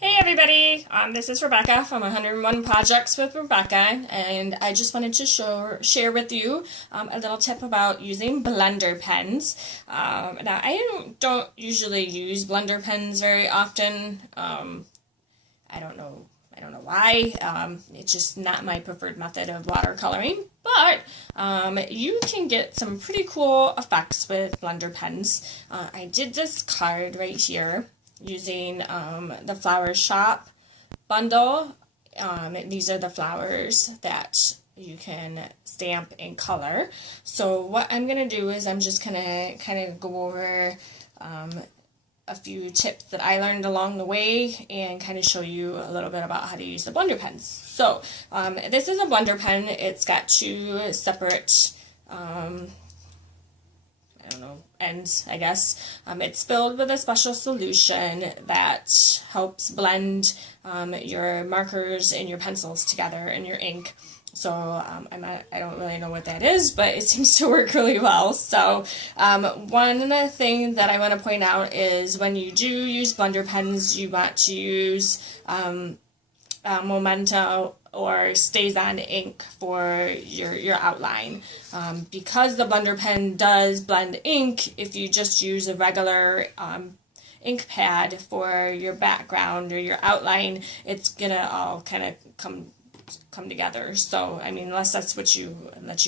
Hey everybody, this is Rebecca from 101 Projects with Rebecca, and I just wanted to share with you a little tip about using blender pens. Now, I don't usually use blender pens very often. I don't know why. It's just not my preferred method of watercoloring, but you can get some pretty cool effects with blender pens. I did this card right here using the Flower Shop bundle. These are the flowers that you can stamp and color. So what I'm going to do is I'm just going to kind of go over a few tips that I learned along the way and kind of show you a little bit about how to use the blender pens. So this is a blender pen. It's got two separate ends, I guess. It's filled with a special solution that helps blend your markers and your pencils together and your ink. So I don't really know what that is, but it seems to work really well. So one thing that I want to point out is when you do use blender pens, you want to use Memento or stays on ink for your outline. Because the blender pen does blend ink, if you just use a regular ink pad for your background or your outline, it's gonna all kind of come together. So I mean, unless that's what you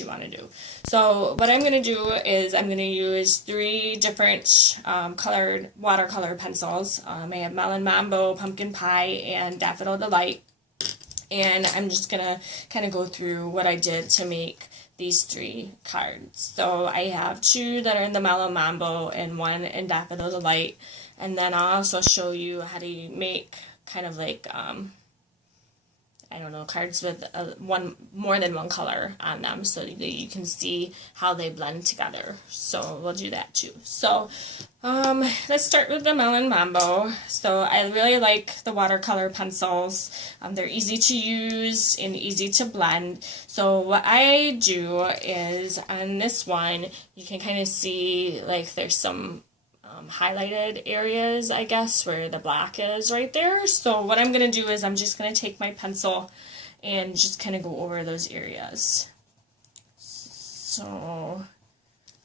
want to do. So what I'm going to do is I'm going to use three different colored watercolor pencils. I have Melon Mambo, Pumpkin Pie, and Daffodil Delight. And I'm just going to kind of go through what I did to make these three cards. So I have two that are in the Melon Mambo and one in Daffodil Delight. And then I'll also show you how to make kind of like, I don't know, cards with more than one color on them so that you can see how they blend together. So we'll do that too. So let's start with the Melon Mambo. So I really like the watercolor pencils. They're easy to use and easy to blend. So what I do is on this one, you can kind of see like there's some highlighted areas, I guess, where the black is right there. So what I'm going to do is I'm just going to take my pencil and just kind of go over those areas. So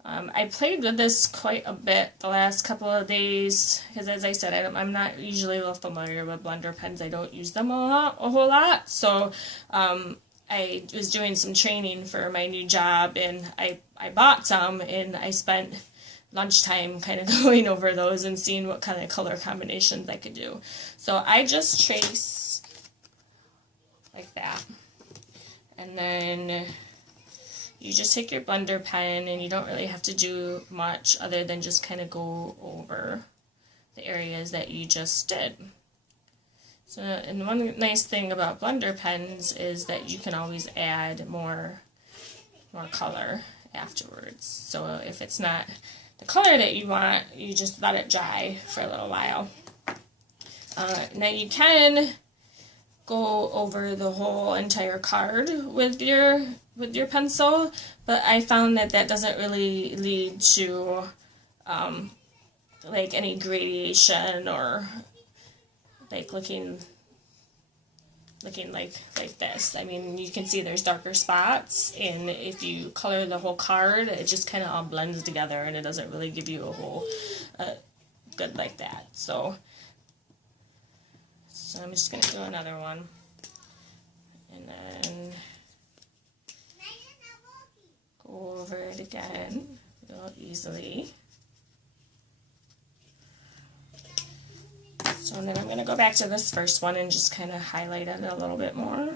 I played with this quite a bit the last couple of days because, as I said, I'm not usually real familiar with blender pens. I don't use them a whole lot. So I was doing some training for my new job, and I bought some, and I spent lunchtime kind of going over those and seeing what kind of color combinations I could do. So I just trace like that, and then you just take your blender pen, and you don't really have to do much other than just kind of go over the areas that you just did. So, and one nice thing about blender pens is that you can always add more color afterwards. So if it's not the color that you want, you just let it dry for a little while. Now you can go over the whole entire card with your pencil, but I found that doesn't really lead to like any gradation or like looking like this. I mean, you can see there's darker spots, and if you color the whole card, it just kind of all blends together, and it doesn't really give you a whole good like that. So I'm just going to do another one, and then go over it again real easily. So then I'm going to go back to this first one and just kind of highlight it a little bit more.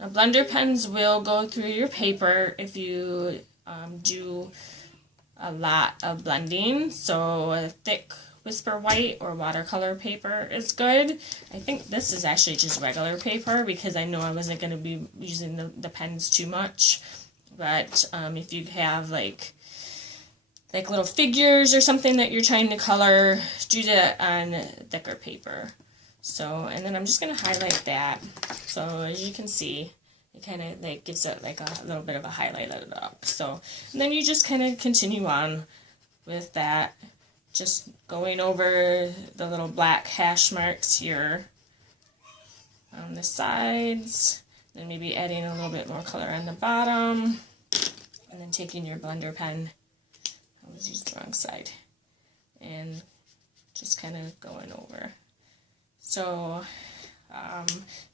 Now, blender pens will go through your paper if you do a lot of blending. So a thick Whisper White or watercolor paper is good. I think this is actually just regular paper because I know I wasn't going to be using the pens too much. But if you have like little figures or something that you're trying to color, do that on thicker paper. So, and then I'm just going to highlight that. So as you can see, it kind of like gives it like a little bit of a highlight up. So, and then you just kind of continue on with that just going over the little black hash marks here on the sides, then maybe adding a little bit more color on the bottom, and then taking your blender pen, I always use the wrong side, and just kind of going over. So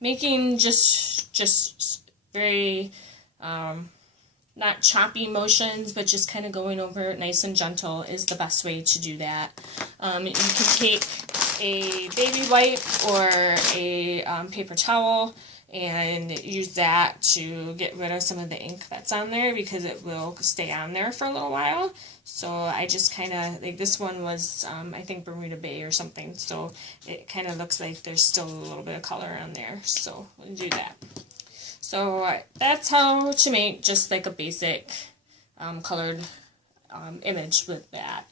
making just very not choppy motions, but just kind of going over it nice and gentle is the best way to do that. You can take a baby wipe or a paper towel and use that to get rid of some of the ink that's on there, because it will stay on there for a little while. So I just kind of, like this one was, I think Bermuda Bay or something, so it kind of looks like there's still a little bit of color on there, so we'll do that. So that's how to make just like a basic colored image with that.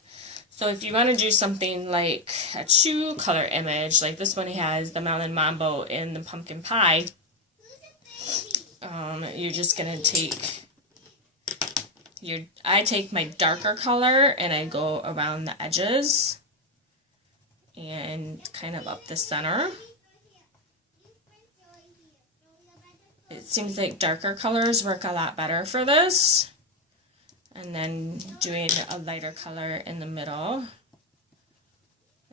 So if you want to do something like a true color image, like this one has the melon mambo and the pumpkin pie, you're just going to take I take my darker color and I go around the edges and kind of up the center. It seems like darker colors work a lot better for this. And then doing a lighter color in the middle.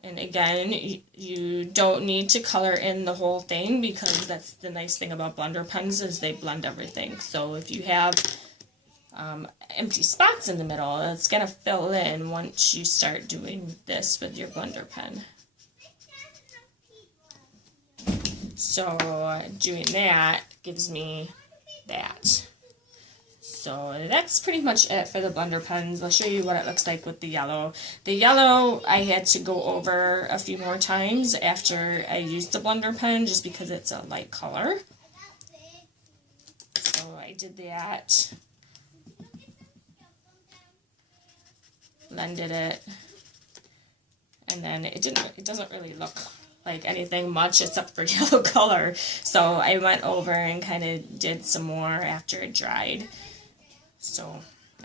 And again, you don't need to color in the whole thing, because that's the nice thing about blender pens is they blend everything. So if you have empty spots in the middle, it's going to fill in once you start doing this with your blender pen. So doing that gives me that. So that's pretty much it for the blender pens. I'll show you what it looks like with the yellow. The yellow I had to go over a few more times after I used the blender pen, just because it's a light color. So I did that. Blended it. And then it doesn't really look like anything much except for yellow color. So I went over and kind of did some more after it dried. So I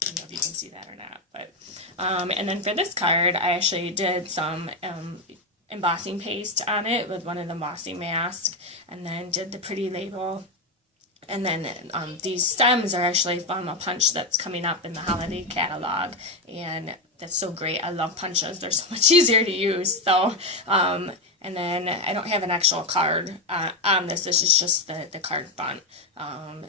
don't know if you can see that or not. But and then for this card, I actually did some embossing paste on it with one of the embossing masks, and then did the pretty label. And then these stems are actually from a punch that's coming up in the holiday catalog, and that's so great. I love punches. They're so much easier to use. So, and then I don't have an actual card on this. This is just the card font.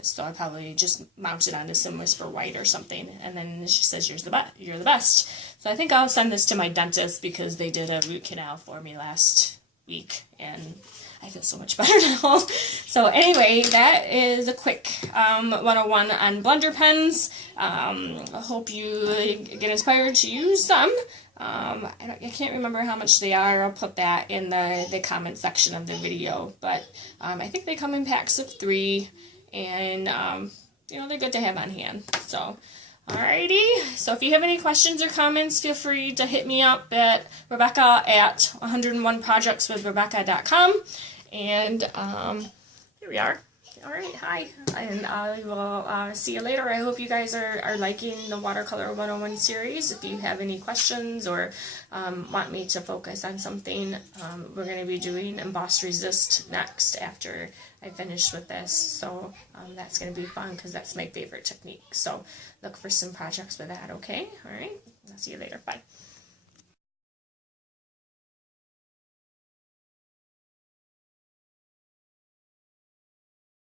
So I probably just mount it onto some Whisper White or something. And then she says, you're the best. So I think I'll send this to my dentist, because they did a root canal for me last week, and I feel so much better now. So anyway, that is a quick 101 on blender pens. I hope you get inspired to use some. I can't remember how much they are. I'll put that in the comment section of the video. But I think they come in packs of 3, and they're good to have on hand. So. Alrighty, so if you have any questions or comments, feel free to hit me up at Rebecca at 101projectswithrebecca.com. And here we are. Alright, hi. And I will see you later. I hope you guys are liking the Watercolor 101 series. If you have any questions or want me to focus on something, we're going to be doing Emboss Resist next after I finish with this. So that's going to be fun, because that's my favorite technique. So look for some projects with that, okay? Alright, I'll see you later. Bye.